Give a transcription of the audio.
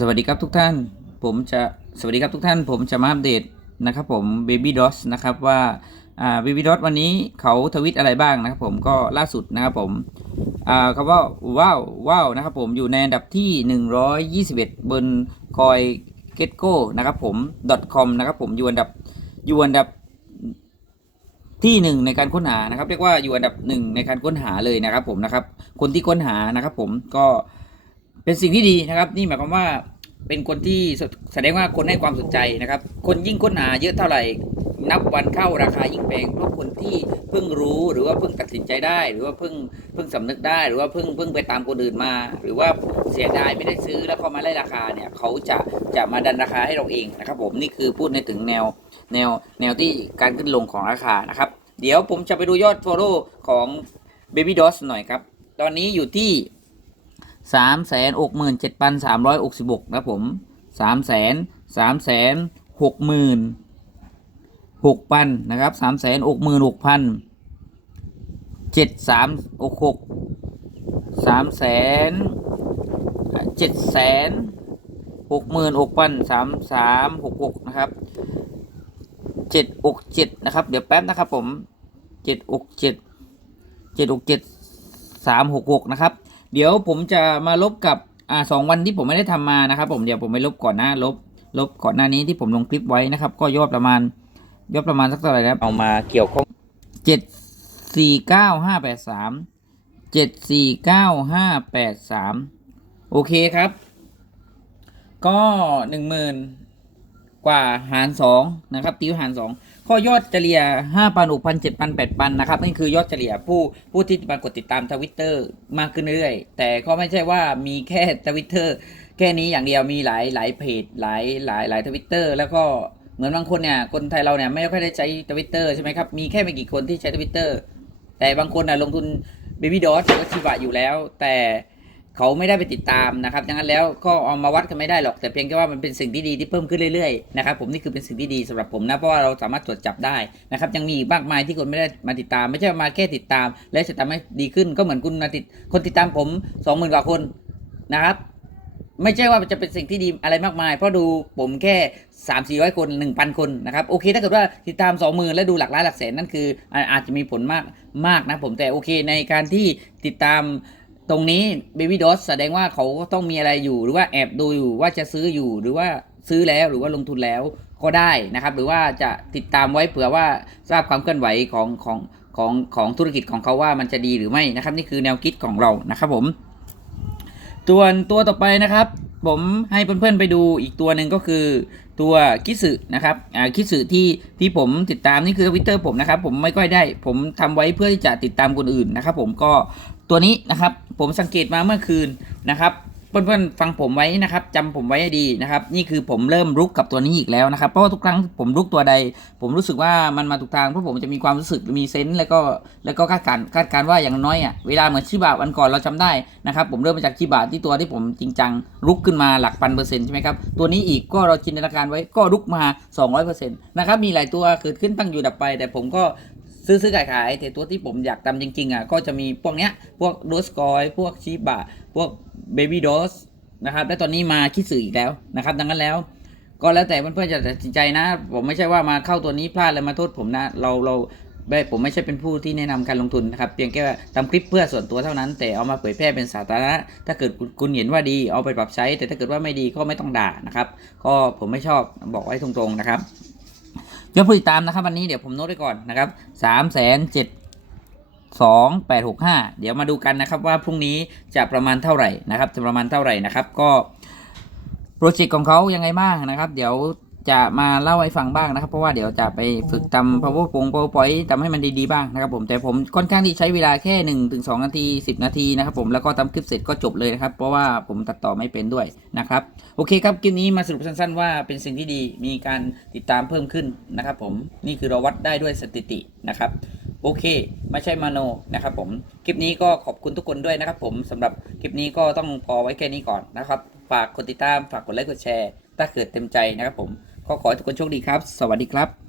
สวัสดีครับทุกท่าน ผมจะสวัสดีครับทุกท่าน ผมจะมาอัปเดตนะครับผม Baby d o s นะครับว่าอ่า Baby d o s วันนี้เขาทวิตอะไรบ้างนะครับผมก็ล่าสุดนะครับผมอ่าคำว่าว้าวว้าวนะครับผมอยู่ในอันดับที่ 121 บนคอย getgo นะครับผม .com นะครับผมอยู่อันดับอยู่อันดับที่หนึ่งในการค้นหานะครับ เรียกว่าอยู่อันดับหนึ่งในการค้นหาเลยนะครับผมนะครับคนที่ค้นหานะครับผมก็ เป็นสิ่งที่ดีนะครับ นี่หมายความว่าเป็นคนที่แสดงว่าคนให้ความสนใจนะครับ คนยิ่งค้นหาเยอะเท่าไหร่ นับวันเข้าราคายิ่งแพงเพราะคนที่เพิ่งรู้หรือว่าเพิ่งตัดสินใจได้ หรือว่าเพิ่งเพิ่งสำนึกได้ หรือว่าเพิ่งเพิ่งไปตามคนอื่นมา หรือว่าเสียดายไม่ได้ซื้อแล้วเขามาไล่ราคาเนี่ยเขาจะจะมาดันราคาให้เราเองนะครับ ผมนี่คือพูดในถึงแนวแนวแนวที่การขึ้นลงของราคานะครับ เดี๋ยวผมจะไปดูยอด follow ของ Baby d o s หน่อยครับ ตอนนี้อยู่ที่ สามแสนหกหมื่นเจ็ดพันสามร้อยหกสิบหกนะผมสามแสนสามแสนหกหมื่นหกพันนะครับสามแสนหกหมื่นหกพันเจ็ดสามหกหกสามแสนเจ็ดแสนหกหมื่นหกพันสามสามหกหกนะครับเจ็ดอกเจ็ดนะครับ เดี๋ยวแป๊บนะครับผมเจ็ดอกเจ็ดเจ็ดอกเจ็ดสามหกหกนะครับ เดี๋ยวผมจะมาลบกับอ่าสองวันที่ผมไม่ได้ทำมานะครับ ผมเดี๋ยวผมไปลบก่อนหน้าลบ ลบก่อนหน้านี้ที่ผมลงคลิปไว้นะครับ ก็ยอดประมาณยอดประมาณสักเท่าไหร่นะครับเอามาเกี่ยวข้องเจ็ดสี่เก้าห้าแปดสามเจ็ดสี่เก้าห้าแปดสามโอเคครับ ก็หนึ่งหมื่น กว่าหารสองนะครับติวหารสองข้อยอดเฉลี่ยห้าพันหกพันเจ็ดพันแปดพันนะครับนี่คือยอดเฉลี่ยผู้ผู้ที่มากดติดตามทวิตเตอร์มากขึ้นเรื่อยๆ แต่ก็ไม่ใช่ว่ามีแค่ทวิตเตอร์แค่นี้อย่างเดียวมีหลายหลายเพจหลายหลายหลายทวิตเตอร์แล้วก็เหมือนบางคนเนี่ยคนไทยเราเนี่ยไม่ค่อยได้ใช้ทวิตเตอร์ใช่ไหมครับมีแค่ไม่กี่คนที่ใช้ทวิตเตอร์แต่บางคนน่ะลงทุน Baby d o s หรือว่าชิบะอยู่แล้ว แต่ เขาไม่ได้ไปติดตามนะครับดังนั้นแล้วก็เอามาวัดกันไม่ได้หรอกแต่เพียงแค่ว่ามันเป็นสิ่งที่ดีที่เพิ่มขึ้นเรื่อยๆนะครับผมนี่คือเป็นสิ่งที่ดีสำหรับผมนะเพราะว่าเราสามารถตรวจจับได้นะครับยังมีอีกมากมายที่คนไม่ได้มาติดตาม ไม่ใช่มาแค่ติดตาม และจะทำให้ดีขึ้นก็เหมือนคุณมาติดคนติดตามผมสองหมื่นกว่าคนนะครับไม่ใช่ว่าจะเป็นสิ่งที่ดีอะไรมากมาย เพราะดูผมแค่สามสี่ร้อยคนหนึ่งพันคนนะครับโอเค ถ้าเกิดว่าติดตามสองหมื่นแล้วดูหลักล้านหลักแสนนั่นคืออาอาจจะมีผลมากมากนะผมแต่โอเคในการที่ติดตาม ตรงนี้ Baby d o s แสดงว่าเขาก็ต้องมีอะไรอยู่ หรือว่าแอบดูอยู่ว่าจะซื้ออยู่หรือว่าซื้อแล้วหรือว่าลงทุนแล้วก็ได้นะครับ หรือว่าจะติดตามไว้เผื่อว่าทราบความเคลื่อนไหวของของของของธุรกิจของเขาว่ามันจะดีหรือไม่นะครับ นี่คือแนวคิดของเรานะครับผมส่วตัวต่อไปนะครับ ผมให้เพื่อนๆไปดูอีกตัวหนึ่งก็คือตัวคิสึนะครับอ่าคิสึที่ที่ผมติดตามนี่คือทวิตเตอร์ผมนะครับ ผมไม่ค่อยได้ ผมทำไว้เพื่อที่จะติดตามคนอื่นนะครับ ผมก็ตัวนี้นะครับ ผมสังเกตมาเมื่อคืนนะครับเพื่อนๆฟังผมไว้นะครับจำผมไว้ให้ดีนะครับ นี่คือผมเริ่มรุกกับตัวนี้อีกแล้วนะครับเพราะว่าทุกครั้งผมรุกตัวใด ผมรู้สึกว่ามันมาถูกทางเพราะผมจะมีความรู้สึกมีเซนส์แล้วก็แล้วก็คาดการคาดการณ์ว่าอย่างน้อยอะเวลาเหมือนชิบะวันก่อนเราจำได้นะครับ ผมเริ่มมาจากชิบะที่ตัวที่ผมจริงจังรุกขึ้นมาหลักพันเปอร์เซ็นต์ใช่ไหมครับตัวนี้อีกก็เราจินตนาการไว้ก็รุกมา 200เปอร์เซ็นต์นะครับมีหลายตัวเกิดขึ้นตั้งอยู่ดับไป แต่ผมก็ ซื้อซื้อขายขายแต่ตัวที่ผมอยากทำจริงๆอะก็จะมีพวกเนี้ยพวกโดสกอยพวกชิบะพวกเบบี้โดสนะครับและตอนนี้มาคิดสื่ออีกแล้วนะครับ ดังนั้นแล้ว ก็แล้วแต่เพื่อนๆจะตัดสินใจนะ ผมไม่ใช่ว่ามาเข้าตัวนี้พลาดเลยมาโทษผมนะ เราเราผมไม่ใช่เป็นผู้ที่แนะนำการลงทุนนะครับ เพียงแค่ทำคลิปเพื่อส่วนตัวเท่านั้น แต่เอามาเผยแพร่เป็นสาธารณะ ถ้าเกิดคุณเห็นว่าดีเอาไปปรับใช้ แต่ถ้าเกิดว่าไม่ดีก็ไม่ต้องด่านะครับ ก็ผมไม่ชอบบอกไว้ตรงๆนะครับ ยอดผู้ติดตามนะครับวันนี้เดี๋ยวผมโน้ตไว้ก่อนนะครับสามแสนเจ็ดสองแปดหกห้าเดี๋ยวมาดูกันนะครับว่าพรุ่งนี้จะประมาณเท่าไหร่นะครับจะประมาณเท่าไหร่นะครับก็โปรเจกต์ของเขายังไงบ้างนะครับ เดี๋ยว จะมาเล่าให้ฟังบ้างนะครับ เพราะว่าเดี๋ยวจะไปฝึกทำ power ปง powerpoint ทำให้มันดีๆบ้างนะครับผมแต่ผมค่อนข้างที่ใช้เวลาแค่1นถึงสนาที 10 นาทีนะครับผมแล้วก็ทำคลิปเสร็จก็จบเลยนะครับ เพราะว่าผมตัดต่อไม่เป็นด้วยนะครับโอเคครับคลิปนี้มาสรุปสั้นๆ ว่าเป็นสิ่งที่ดีมีการติดตามเพิ่มขึ้นนะครับ ผมนี่คือเราวัดได้ด้วยสถิตินะครับโอเค ไม่ใช่มาโนนะครับผม คลิปนี้ก็ขอบคุณทุกคนด้วยนะครับผมสำหรับคลิปนี้ก็ต้องพอไว้แค่นี้ก่อนนะครับ ฝากกดติดตาม ฝากกดไลค์กดแชร์ ถ้าเกิดเต็มใจนะครับผม ก็ขอให้ทุกคนโชคดีครับ สวัสดีครับ